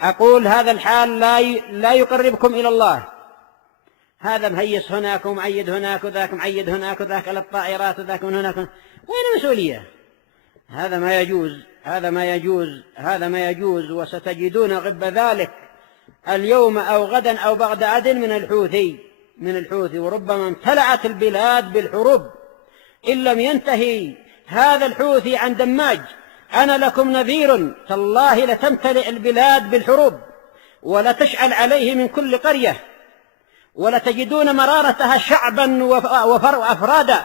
أقول هذا الحال لا يقربكم إلى الله. هذا مهيس هناك ومعيد هناك وذاك معيد هناك وذاك للطائرات وذاك من هناك. وين المسؤولية؟ هذا ما يجوز، هذا ما يجوز، هذا ما يجوز. وستجدون غب ذلك اليوم أو غدا أو بعد عد من الحوثي وربما امتلأت البلاد بالحروب إن لم ينتهي هذا الحوثي عن دماج. أنا لكم نذير، تالله لتمتلئ البلاد بالحروب ولتشعل عليه من كل قرية، ولتجدون مرارتها شعبا وأفرادا.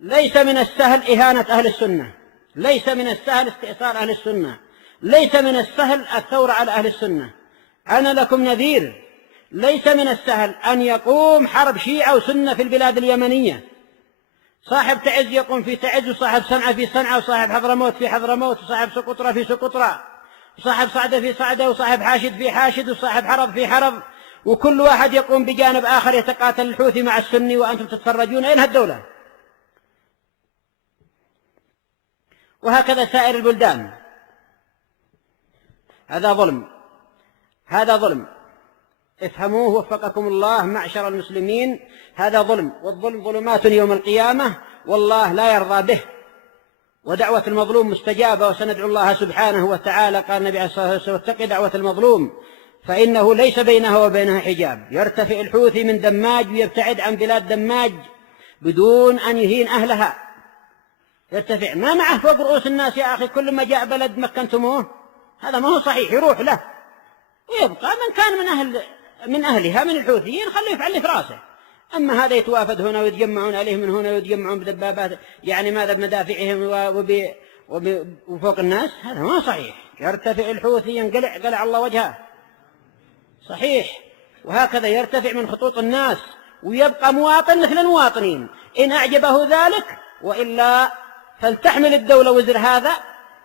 ليس من السهل إهانة أهل السنة، ليس من السهل استئصال أهل السنة، ليس من السهل الثورة على أهل السنة. أنا لكم نذير، ليس من السهل أن يقوم حرب شيعة وسنة في البلاد اليمنية. صاحب تعز يقوم في تعز، وصاحب صنعاء في صنعاء، وصاحب حضرموت في حضرموت، وصاحب سقطرى في سقطرى، وصاحب صعدة في صعدة، وصاحب حاشد في حاشد، وصاحب حرض في حرض، وكل واحد يقوم بجانب آخر يتقاتل الحوثي مع السني وأنتم تتفرجون. أين هالدولة؟ وهكذا سائر البلدان. هذا ظلم، هذا ظلم، افهموه وفقكم الله معشر المسلمين. هذا ظلم، والظلم ظلمات يوم القيامة والله لا يرضى به. ودعوة المظلوم مستجابة، وسندعو الله سبحانه وتعالى. قال النبي عليه الصلاة والسلام: اتق دعوة المظلوم فإنه ليس بينها وبينها حجاب. يرتفع الحوثي من دماج ويبتعد عن بلاد دماج بدون أن يهين أهلها. يرتفع، ما معه فوق رؤوس الناس يا أخي. كل ما جاء بلد مكنتموه، هذا ما هو صحيح. يروح له ويبقى من كان من أهلها من الحوثيين خليه يفعل اللي في راسه. أما هذا يتوافد هنا ويتجمعون عليه من هنا ويتجمعون بدبابات، يعني ماذا بمدافعهم وفوق الناس، هذا ما صحيح. يرتفع الحوثي قلع الله وجهه، صحيح. وهكذا يرتفع من خطوط الناس ويبقى مواطن مثل المواطنين إن أعجبه ذلك، وإلا فلتحمل الدولة وزر هذا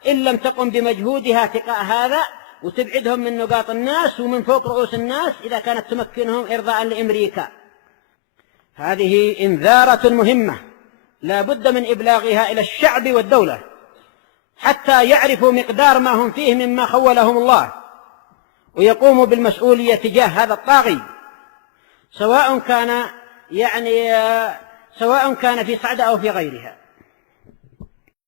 إن لم تقم بمجهودها تقاء هذا، وتبعدهم من نقاط الناس ومن فوق رؤوس الناس إذا كانت تمكنهم إرضاء لأمريكا. هذه إنذارة مهمة لا بد من إبلاغها إلى الشعب والدولة حتى يعرفوا مقدار ما هم فيه مما خولهم الله، ويقوموا بالمسؤولية تجاه هذا الطاغي، سواء كان في صعدة أو في غيرها.